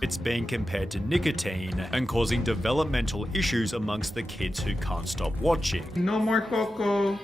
It's being compared to nicotine and causing developmental issues amongst the kids who can't stop watching. No more Coco.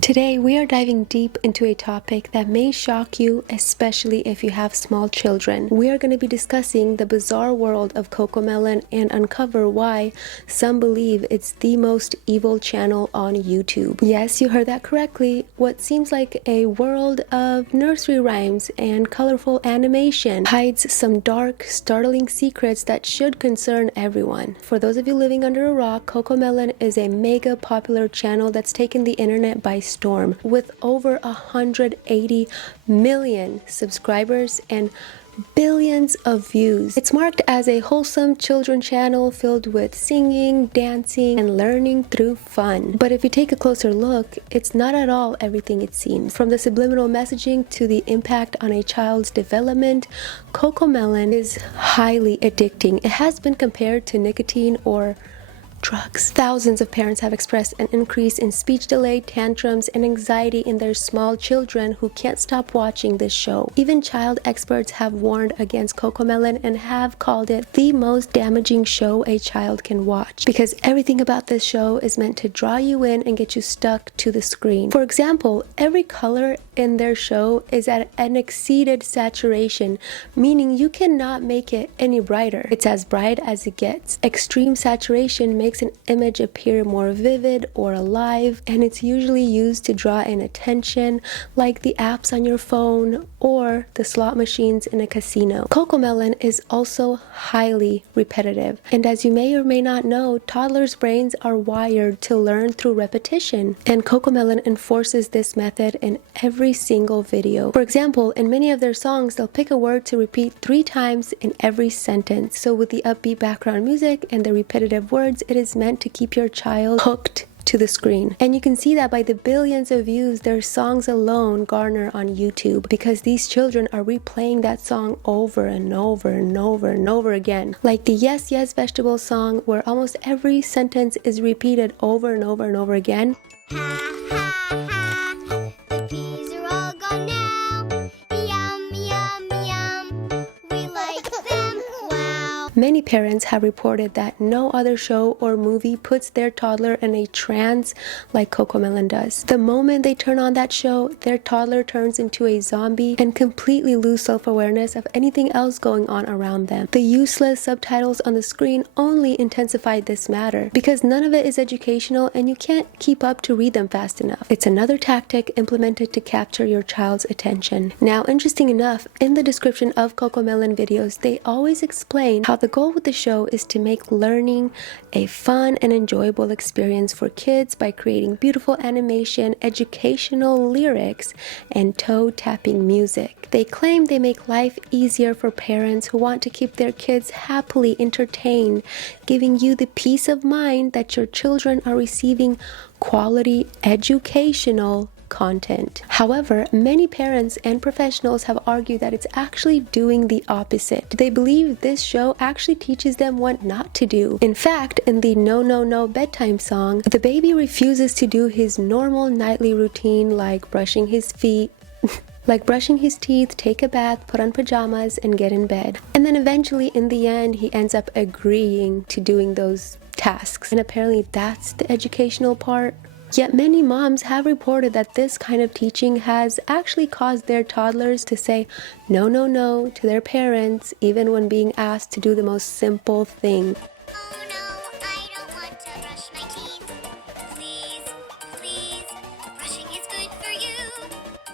Today, we are diving deep into a topic that may shock you, especially if you have small children. We are going to be discussing the bizarre world of Cocomelon and uncover why some believe it's the most evil channel on YouTube. Yes, you heard that correctly. What seems like a world of nursery rhymes and colorful animation hides some dark, startling secrets that should concern everyone. For those of you living under a rock, Cocomelon is a mega popular channel that's taken the internet by storm, with over 180 million subscribers and billions of views. It's marked as a wholesome children channel filled with singing, dancing, and learning through fun. But if you take a closer look, it's not at all everything it seems. From the subliminal messaging to the impact on a child's development, Cocomelon is highly addicting. It has been compared to nicotine or drugs. Thousands of parents have expressed an increase in speech delay, tantrums, and anxiety in their small children who can't stop watching this show. Even child experts have warned against Cocomelon and have called it the most damaging show a child can watch, because everything about this show is meant to draw you in and get you stuck to the screen. For example, every color in their show is at an exceeded saturation, meaning you cannot make it any brighter. It's as bright as it gets. Extreme saturation makes an image appear more vivid or alive, and it's usually used to draw in attention, like the apps on your phone or the slot machines in a casino. Cocomelon is also highly repetitive, and as you may or may not know, toddlers' brains are wired to learn through repetition, and Cocomelon enforces this method in every single video. For example, in many of their songs, they'll pick a word to repeat 3 times in every sentence. So with the upbeat background music and the repetitive words, it is meant to keep your child hooked to the screen. And you can see that by the billions of views their songs alone garner on YouTube, because these children are replaying that song over and over and over and over again. Like the Yes Yes Vegetable song, where almost every sentence is repeated over and over and over again. Many parents have reported that no other show or movie puts their toddler in a trance like Cocomelon does. The moment they turn on that show, their toddler turns into a zombie and completely lose self-awareness of anything else going on around them. The useless subtitles on the screen only intensified this matter, because none of it is educational and you can't keep up to read them fast enough. It's another tactic implemented to capture your child's attention. Now, interesting enough, in the description of Cocomelon videos, they always explain how the goal with the show is to make learning a fun and enjoyable experience for kids by creating beautiful animation, educational lyrics, and toe-tapping music. They claim they make life easier for parents who want to keep their kids happily entertained, giving you the peace of mind that your children are receiving quality educational content. However, many parents and professionals have argued that it's actually doing the opposite. They believe this show actually teaches them what not to do. In fact, in the No No No bedtime song, the baby refuses to do his normal nightly routine like brushing his feet, like brushing his teeth, take a bath, put on pajamas, and get in bed. And then eventually, in the end, he ends up agreeing to doing those tasks. And apparently that's the educational part. Yet many moms have reported that this kind of teaching has actually caused their toddlers to say no, no, no to their parents, even when being asked to do the most simple thing. Oh no, I don't want to brush my teeth. Please, please, brushing is good for you.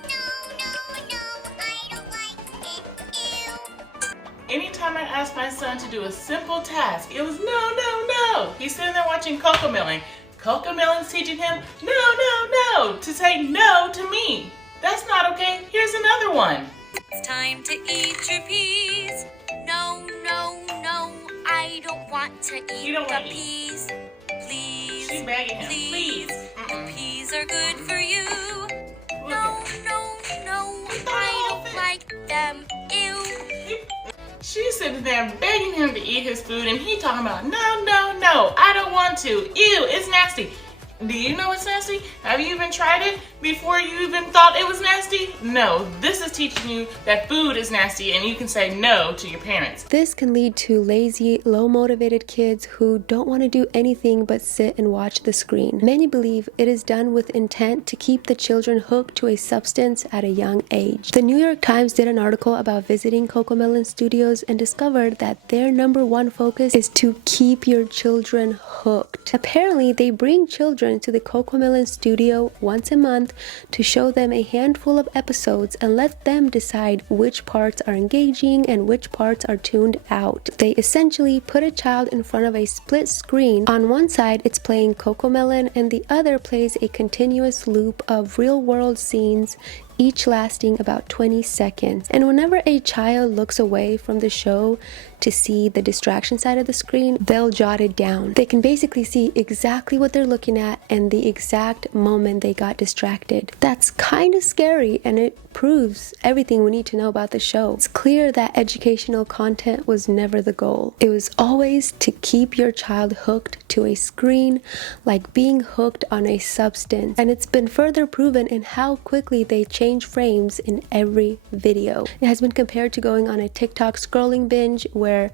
No, no, no, I don't like it. Ew. Anytime I asked my son to do a simple task, it was no, no, no. He's sitting there watching Cocomelon. Cocomelon's teaching him no, no, no, to say no to me. That's not okay. Here's another one. It's time to eat your peas. No, no, no, I don't want to eat the peas. Please, She's begging him. please, the peas are good for you. No, no, no, I don't like them. Ew. She's sitting there begging him to eat his food, and he talking about, no, no, no, I don't want to. Ew, it's nasty. Do you know it's nasty? Have you even tried it before you even thought it was nasty? No, this is teaching you that food is nasty and you can say no to your parents. This can lead to lazy, low-motivated kids who don't want to do anything but sit and watch the screen. Many believe it is done with intent to keep the children hooked to a substance at a young age. The New York Times did an article about visiting Cocomelon Studios and discovered that their #1 focus is to keep your children hooked. Apparently, they bring children to the Cocomelon studio once a month to show them a handful of episodes and let them decide which parts are engaging and which parts are tuned out. They essentially put a child in front of a split screen. On one side, it's playing Cocomelon, and the other plays a continuous loop of real-world scenes, each lasting about 20 seconds. And whenever a child looks away from the show to see the distraction side of the screen, they'll jot it down. They can basically see exactly what they're looking at and the exact moment they got distracted. That's kind of scary, and it proves everything we need to know about the show. It's clear that educational content was never the goal. It was always to keep your child hooked to a screen, like being hooked on a substance. And it's been further proven in how quickly they change frames in every video. It has been compared to going on a TikTok scrolling binge where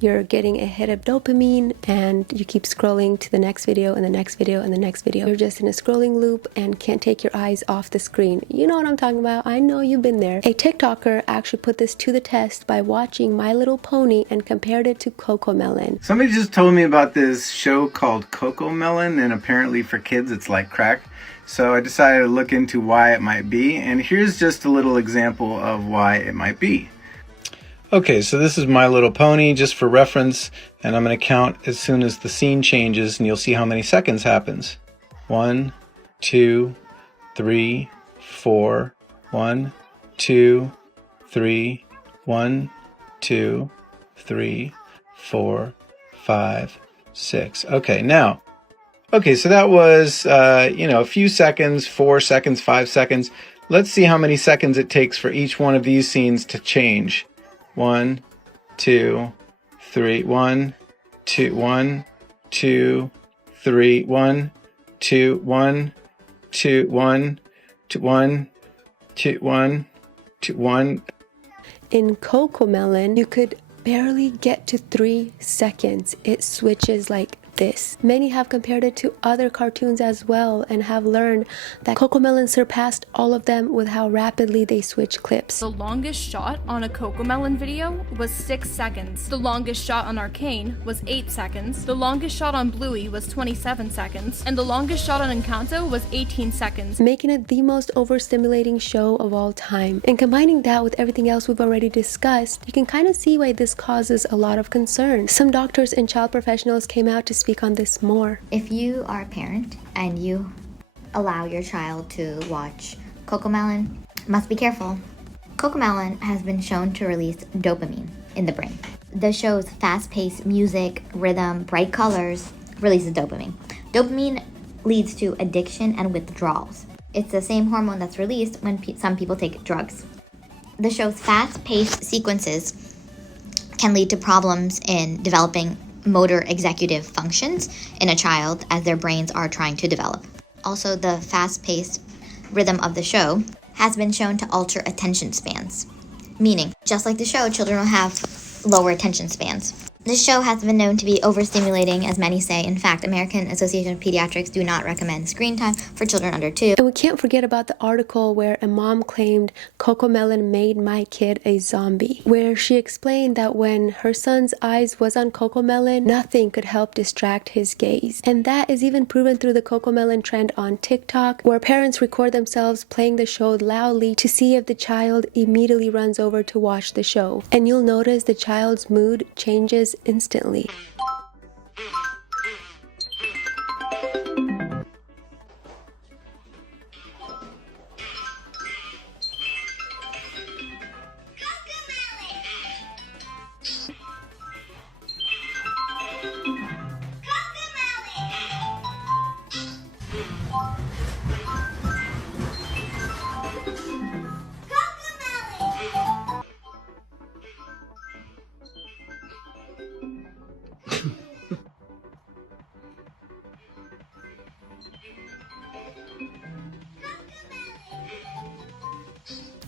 you're getting a hit of dopamine and you keep scrolling to the next video and the next video and the next video. You're just in a scrolling loop and can't take your eyes off the screen. You know what I'm talking about. I know you've been there. A TikToker actually put this to the test by watching My Little Pony and compared it to Cocomelon. Somebody just told me about this show called Cocomelon, and apparently for kids it's like crack. So I decided to look into why it might be, and here's just a little example of why it might be. Okay, so this is My Little Pony, just for reference, and I'm going to count as soon as the scene changes, and you'll see how many seconds happens. 1, 2, 3, 4, 1, 2, 3, 1, 2, 3, 4, 5, 6. Okay, now, so that was, a few seconds, 4 seconds, 5 seconds. Let's see how many seconds it takes for each one of these scenes to change. 1, 2, 3, 1, 2, 1, 2, 3, 1, 2, 1, 2, 1, 2, 1, 2, 1, 2, 1. In Cocomelon, you could barely get to 3 seconds. It switches like this. Many have compared it to other cartoons as well and have learned that Cocomelon surpassed all of them with how rapidly they switch clips. The longest shot on a Cocomelon video was 6 seconds. The longest shot on Arcane was 8 seconds. The longest shot on Bluey was 27 seconds. And the longest shot on Encanto was 18 seconds. Making it the most overstimulating show of all time. And combining that with everything else we've already discussed, you can kind of see why this causes a lot of concern. Some doctors and child professionals came out to speak on this more. If you are a parent and you allow your child to watch Cocomelon, must be careful. Cocomelon has been shown to release dopamine in the brain. The show's fast-paced music, rhythm, bright colors releases dopamine. Dopamine leads to addiction and withdrawals. It's the same hormone that's released when some people take drugs. The show's fast-paced sequences can lead to problems in developing motor executive functions in a child as their brains are trying to develop. Also, the fast-paced rhythm of the show has been shown to alter attention spans. Meaning, just like the show, children will have lower attention spans. This show has been known to be overstimulating, as many say. In fact, American Association of Pediatrics do not recommend screen time for children under 2. And we can't forget about the article where a mom claimed Cocomelon made my kid a zombie, where she explained that when her son's eyes was on Cocomelon, nothing could help distract his gaze. And that is even proven through the Cocomelon trend on TikTok, where parents record themselves playing the show loudly to see if the child immediately runs over to watch the show. And you'll notice the child's mood changes instantly.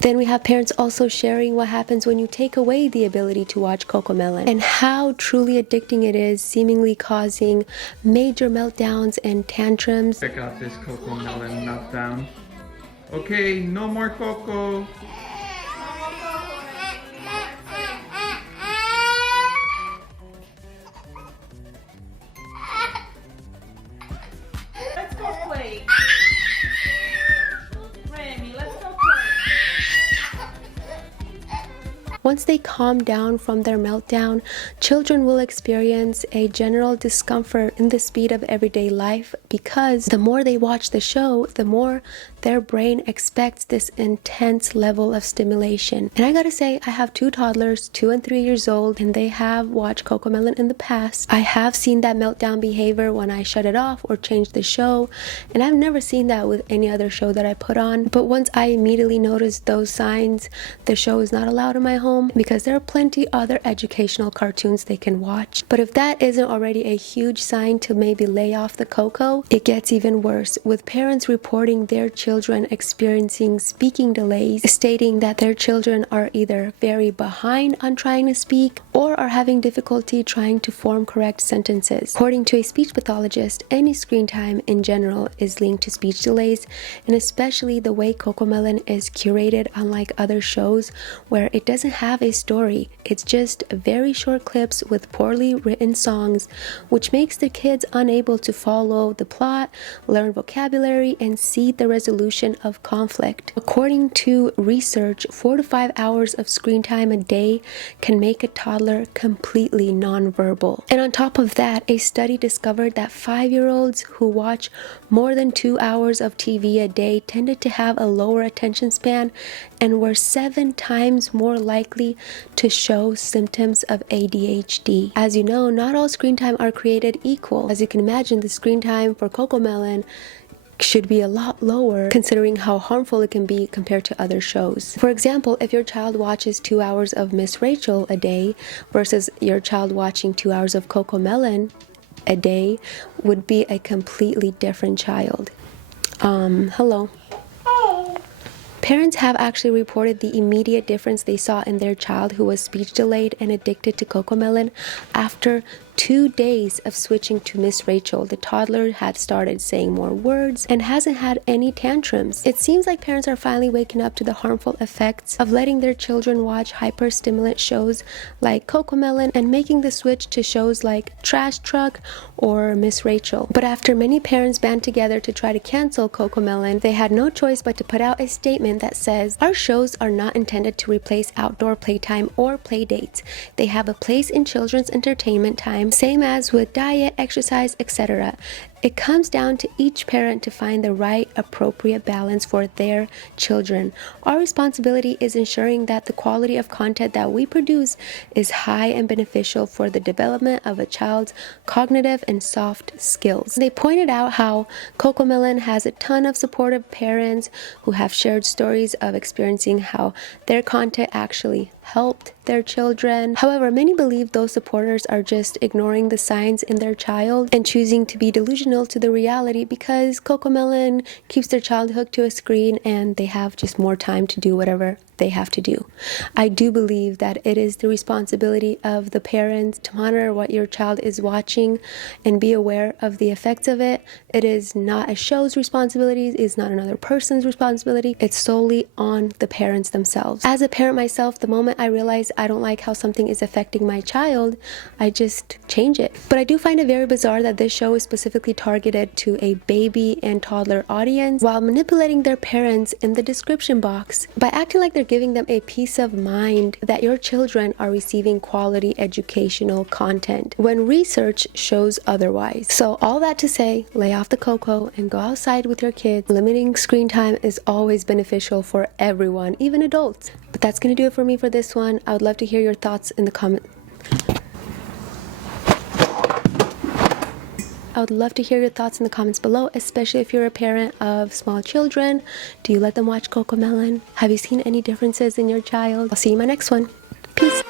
Then we have parents also sharing what happens when you take away the ability to watch Cocomelon and how truly addicting it is, seemingly causing major meltdowns and tantrums. Check out this Cocomelon meltdown. Okay, no more Coco. Let's go play. Remy, let's go play. Once they calm down from their meltdown, children will experience a general discomfort in the speed of everyday life because the more they watch the show, the more their brain expects this intense level of stimulation. And I gotta say, I have two toddlers, 2 and 3 years old, and they have watched Cocomelon in the past. I have seen that meltdown behavior when I shut it off or change the show, and I've never seen that with any other show that I put on. But once I immediately noticed those signs, the show is not allowed in my home because there are plenty other educational cartoons they can watch. But if that isn't already a huge sign to maybe lay off the Coco, it gets even worse, with parents reporting their children experiencing speaking delays, stating that their children are either very behind on trying to speak or are having difficulty trying to form correct sentences. According to a speech pathologist, any screen time in general is linked to speech delays, and especially the way Cocomelon is curated, unlike other shows where it doesn't have a story. It's just very short clips with poorly written songs, which makes the kids unable to follow the plot, learn vocabulary, and see the resolution of conflict. According to research, 4 to 5 hours of screen time a day can make a toddler completely nonverbal. And on top of that, a study discovered that 5-year-olds who watch more than 2 hours of TV a day tended to have a lower attention span and were 7 times more likely to show symptoms of ADHD. As you know, not all screen time are created equal. As you can imagine, the screen time for Cocomelon should be a lot lower considering how harmful it can be compared to other shows. For example, if your child watches 2 hours of Miss Rachel a day versus your child watching 2 hours of Cocomelon a day would be a completely different child. Hello. Parents have actually reported the immediate difference they saw in their child who was speech delayed and addicted to Cocomelon after 2 days of switching to Miss Rachel. The toddler had started saying more words and hasn't had any tantrums. It seems like parents are finally waking up to the harmful effects of letting their children watch hyper-stimulant shows like Cocomelon and making the switch to shows like Trash Truck or Miss Rachel. But after many parents band together to try to cancel Cocomelon, they had no choice but to put out a statement that says, "Our shows are not intended to replace outdoor playtime or play dates. They have a place in children's entertainment time, same as with diet, exercise, etc. It comes down to each parent to find the right, appropriate balance for their children. Our responsibility is ensuring that the quality of content that we produce is high and beneficial for the development of a child's cognitive and soft skills." They pointed out how Cocomelon has a ton of supportive parents who have shared stories of experiencing how their content actually helped their children. However, many believe those supporters are just ignoring the signs in their child and choosing to be delusional to the reality because Cocomelon keeps their child hooked to a screen and they have just more time to do whatever they have to do. I do believe that it is the responsibility of the parents to monitor what your child is watching and be aware of the effects of it. It is not a show's responsibility, it's not another person's responsibility, it's solely on the parents themselves. As a parent myself, the moment I realize I don't like how something is affecting my child, I just change it. But I do find it very bizarre that this show is specifically targeted to a baby and toddler audience while manipulating their parents in the description box by acting like they're giving them a peace of mind that your children are receiving quality educational content when research shows otherwise. So all that to say, lay off the Coco and go outside with your kids. Limiting screen time is always beneficial for everyone, even adults. But that's going to do it for me for this one. I would love to hear your thoughts in the comments. I would love to hear your thoughts in the comments below, especially if you're a parent of small children. Do you let them watch Cocomelon? Have you seen any differences in your child? I'll see you in my next one. Peace.